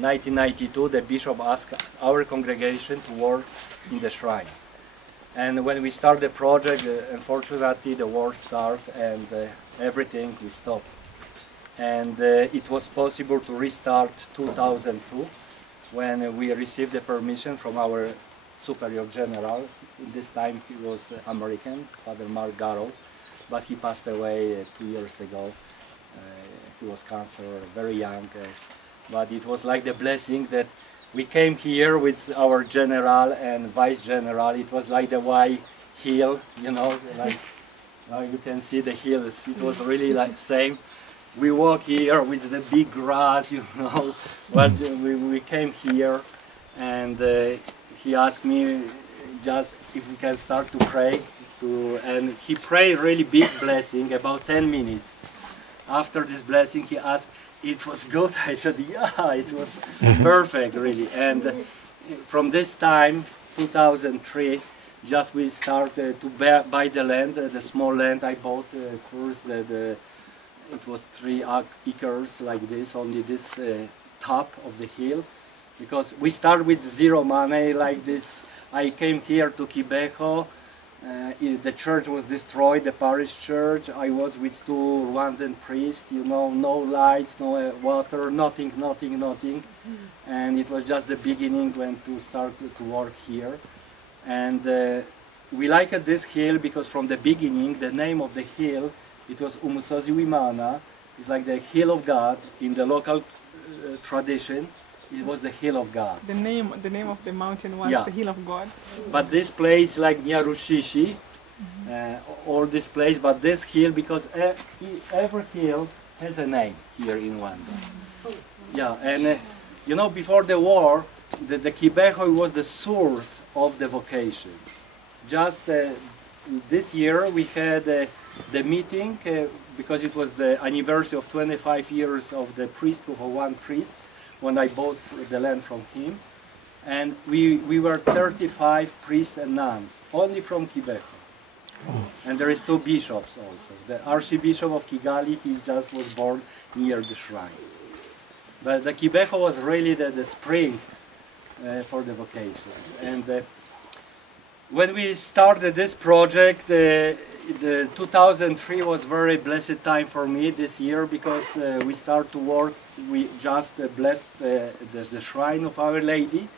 1992, the bishop asked our congregation to work in the shrine. And when we started the project, unfortunately the war started and everything we stopped. And it was possible to restart 2002 when we received the permission from our superior general. In this time he was American, Father Mark Garrow, but he passed away 2 years ago. He was cancer, very young. But it was like the blessing that we came here with our general and vice general. It was like the white hill, you know, like you can see the hills. It was really like same. We walk here with the big grass, you know. But we came here, and he asked me just if we can start to pray. And he prayed really big blessing, about 10 minutes. After this blessing, he asked, "It was good?" I said, "Yeah, it was perfect, really." And from this time, 2003, just we started to buy the land, the small land I bought first. It was 3 acres like this, only this top of the hill, because we started with zero money like this. I came here to Kibeho. The church was destroyed, the parish church. I was with 2 Rwandan priests, you know, no lights, no water, nothing. And it was just the beginning when to start to work here. And we liked this hill because from the beginning, the name of the hill, it was Umusozi w'Imana. It's like the hill of God in the local tradition. It was the hill of God. The name of the mountain was the hill of God. But this place, like Nyarushishi, or this place, but this hill, because every hill has a name here in Rwanda. Yeah, and you know, before the war, the Kibeho was the source of the vocations. Just this year we had the meeting because it was the anniversary of 25 years of the priesthood of one priest, when I bought the land from him. And we were 35 priests and nuns, only from Kibeho. And there is 2 bishops also. The Archbishop of Kigali, he just was born near the shrine. But the Kibeho was really the spring for the vocations. And when we started this project, the 2003 was very blessed time for me this year, because we started to work. We just blessed the shrine of Our Lady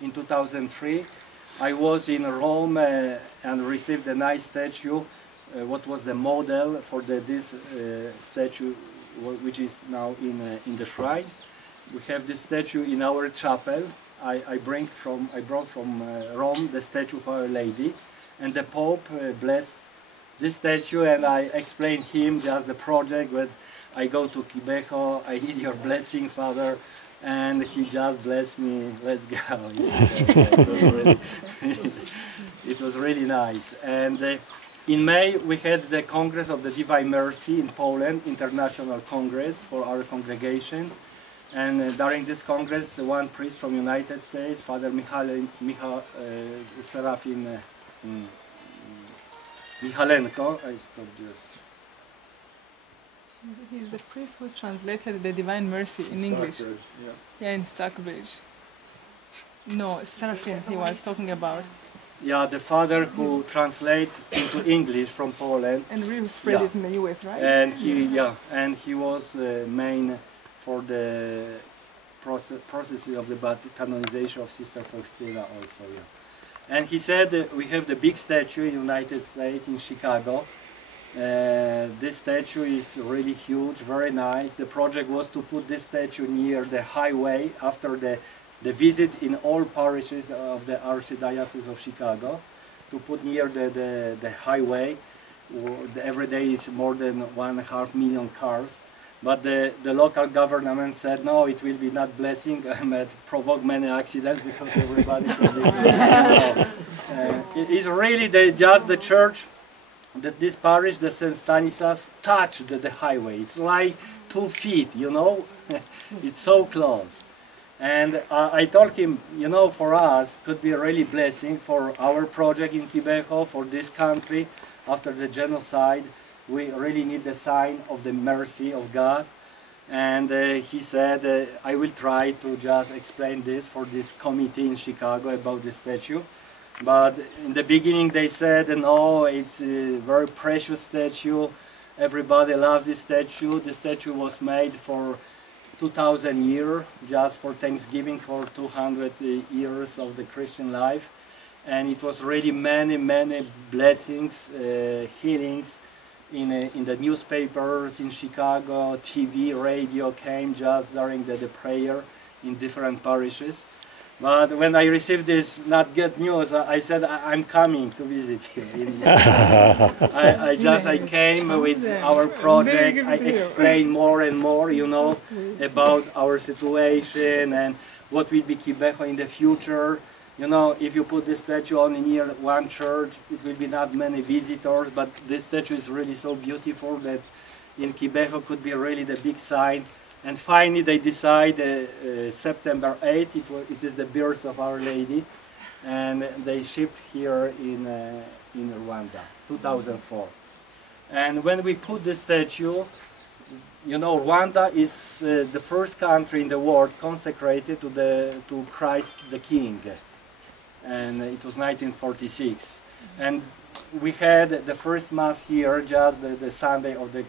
in 2003. I was in Rome and received a nice statue. What was the model for this statue, which is now in the shrine. We have this statue in our chapel. I brought from Rome the statue of Our Lady, and the Pope blessed this statue, and I explained him just the project. But I go to Kibeho, I need your blessing, Father, and he just blessed me. Let's go. It was really nice. And in May we had the Congress of the Divine Mercy in Poland, International Congress for our congregation. And during this Congress, one priest from United States, Father Michalenko, I stopped just. He's the priest who translated the Divine Mercy in English. Yeah, in Stockbridge. No, Seraphim he was talking about. Yeah, the father who translated into English from Poland. And really spread it in the US, right? And he was main for the processes of the canonization of Sister Faustina also. Yeah. And he said we have the big statue in the United States, in Chicago. This statue is really huge, very nice. The project was to put this statue near the highway after the visit in all parishes of the Archdiocese of Chicago, to put near the highway. Every day is more than 1.5 million cars. But the local government said, no, it will be not blessing, it provoke many accidents because everybody can be, it is really just the church, that this parish, the St. Stanislas, touched the highway. It's like 2 feet, you know, it's so close. And I told him, you know, for us, could be a really blessing for our project in Kibeho, for this country, after the genocide. We really need the sign of the mercy of God. And he said, I will try to just explain this for this committee in Chicago about the statue. But in the beginning they said, no, it's a very precious statue. Everybody loved this statue. The statue was made for 2,000 years, just for Thanksgiving, for 200 years of the Christian life. And it was really many, many blessings, healings in the newspapers in Chicago, TV, radio came just during the prayer in different parishes. But when I received this not good news, I said, I'm coming to visit you. I came with our project. I explained more and more, you know, about our situation and what will be Kibeho in the future. You know, if you put this statue only near one church, it will be not many visitors, but this statue is really so beautiful that in Kibeho could be really the big sign. And finally they decide September 8th, it is the birth of Our Lady, and they shipped here in Rwanda, 2004. And when we put the statue, you know, Rwanda is the first country in the world consecrated to Christ the King. And it was 1946. And we had the first Mass here, just the Sunday of the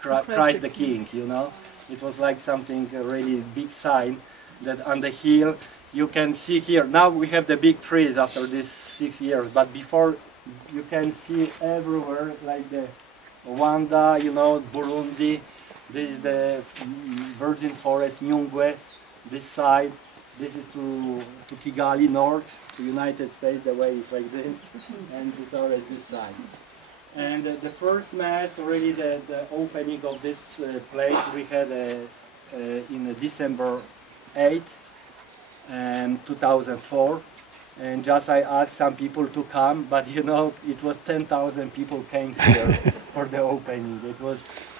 Christ the King, you know. It was like something, a really big sign that on the hill you can see here. Now we have the big trees after these 6 years, but before you can see everywhere, like the Rwanda, you know, Burundi. This is the virgin forest, Nyungwe, this side. This is to Kigali North, to United States, the way is like this, and Butare is this side. And the first Mass, really the opening of this place, we had in December 8th, 2004. And just I asked some people to come, but you know, it was 10,000 people came here for the opening.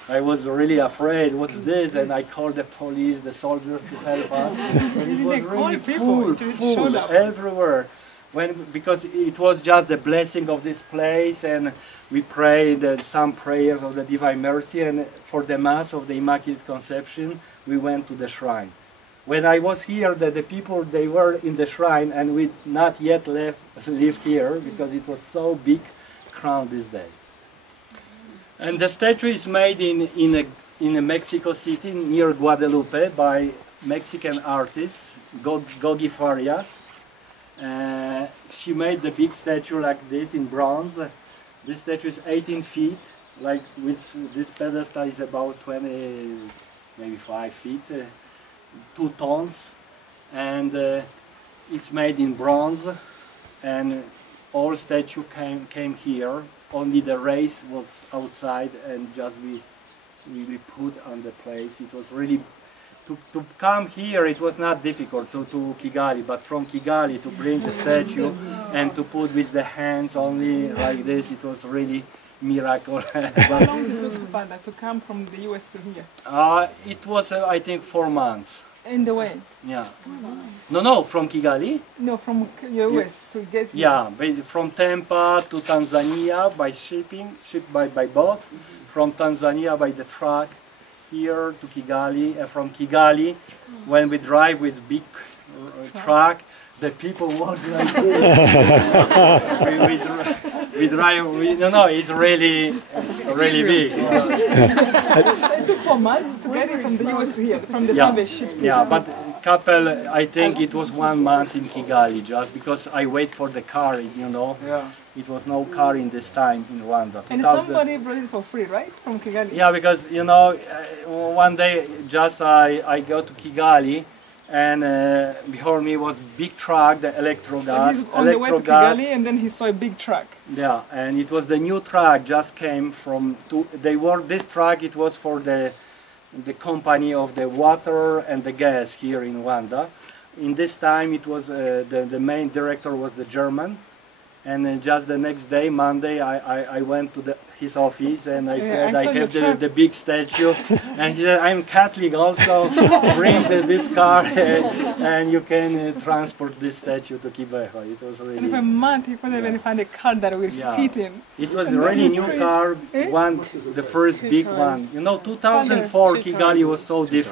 I was really afraid, what's this? And I called the police, the soldiers to help us. And it was really full everywhere. Because it was just the blessing of this place, and we prayed some prayers of the Divine Mercy, and for the Mass of the Immaculate Conception, we went to the shrine. When I was here, the people, they were in the shrine, and we not yet lived here, because it was so big crowd this day. And the statue is made in Mexico City, near Guadalupe, by Mexican artist, Gogi Farias. She made the big statue like this in bronze. This statue is 18 feet, like with this pedestal is about 20, maybe 5 feet, 2 tons. And it's made in bronze, and all statue came here. Only the race was outside, and just we put on the place. It was really, to come here, it was not difficult to Kigali, but from Kigali to bring the statue and to put with the hands only like this, it was really miracle. How long did it took to come from the US to here? It was, I think, 4 months. In the way? Yeah. No, from Kigali? No, from US to get here. Yeah, from Tampa to Tanzania by shipped by boat, from Tanzania by the truck here to Kigali, and from Kigali, when we drive with big truck, the people walk like this. we drive, it's really big. It took 4 months to get it from the US to here, from the time they shipped it. Yeah, but couple, I think it was 1 month in Kigali, just because I wait for the car, you know. Yeah. It was no car in this time in Rwanda. And somebody brought it for free, right? From Kigali? Yeah, because, you know, one day just I go to Kigali, and before me was big truck, the electro gas. So he's on the way to Kigali, and then he saw a big truck. Yeah, and it was the new truck, just came from, this truck, it was for the company of the water and the gas here in Rwanda. In this time, it was, the main director was the German. And just the next day, Monday, I went to his office, and I said I I saw have your the big statue, and he said I'm Catholic also. Bring this car, and you can transport this statue to Kibeho. It was really. And for a month he couldn't even find a car that will fit him. It was a And really then new he car, said, the first big one. You know, 2004 Kigali was so different.